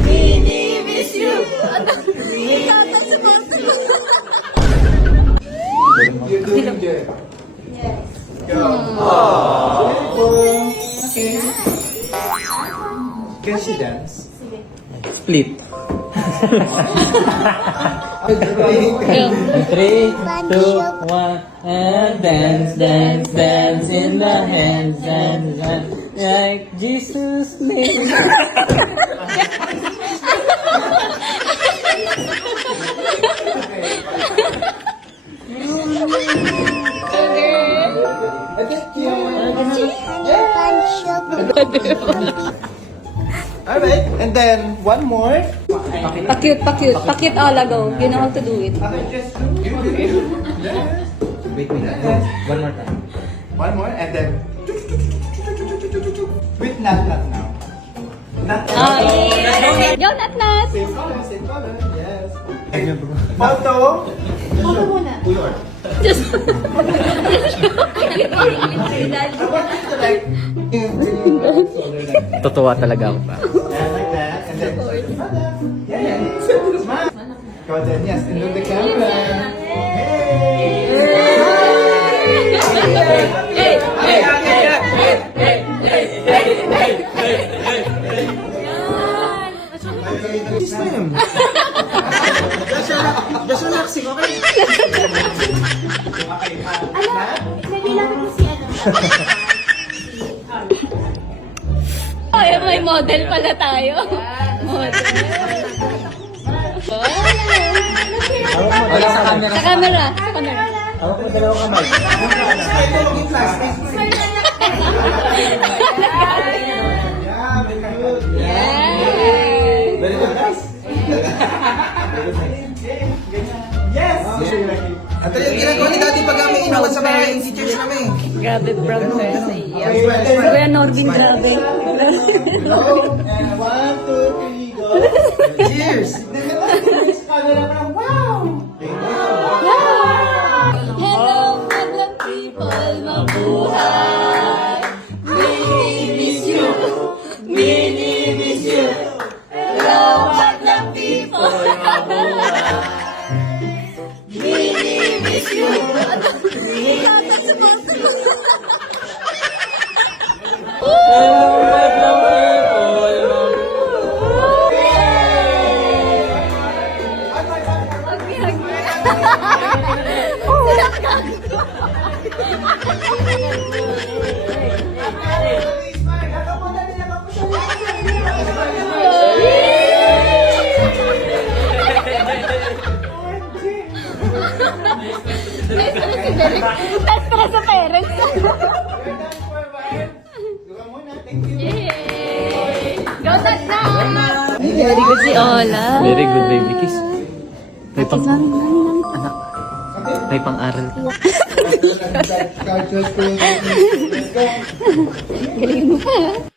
Mini miss you. You're doing good. Yes. Go. Okay. Can she dance? Sige. Split. Three. 3, 2, 1, and dance, dance, dance in the hands, dance, dance, like Jesus' name. Alright, and then one more. Pa-cute, pa-cute. Pa-cute Alago. You know how to do it. Okay, just do. Yes. Wait. One more time. One more, and then with nat now. Nat. Yo, nat-nat. Same color. Yes. Photo. Photo muna. Just... Totoo talaga ako pa. Like that, and then yeah. Smile. Go then, yes, and look the camera. Just relaxing, okay? Kailangan mo si ano. Ay, may model pala tayo. Model. Wala sa camera. Sa camera. Sa camera. Ako po dalawang kamay. Yeah, very good. Yay! Very good, guys. Yes! Ito yung ginagawa ni dati pag kami inuwan sa bahay, yung teachers namin. Grabe, proud tayo sa iya. Kuya Norbin, grabe. Go, and 1, 2, 3, go. Cheers! Wow! Hello, madlang people, mabuhay. Mini miss you. Mini miss you. Hello, madlang people, mabuhay. Mini miss you. Stress sa parents. Yay! Go na! Very good si Ola. Very good, baby kiss. May pang... Mami. Anak. May pang-aral ka. Galing mo pa.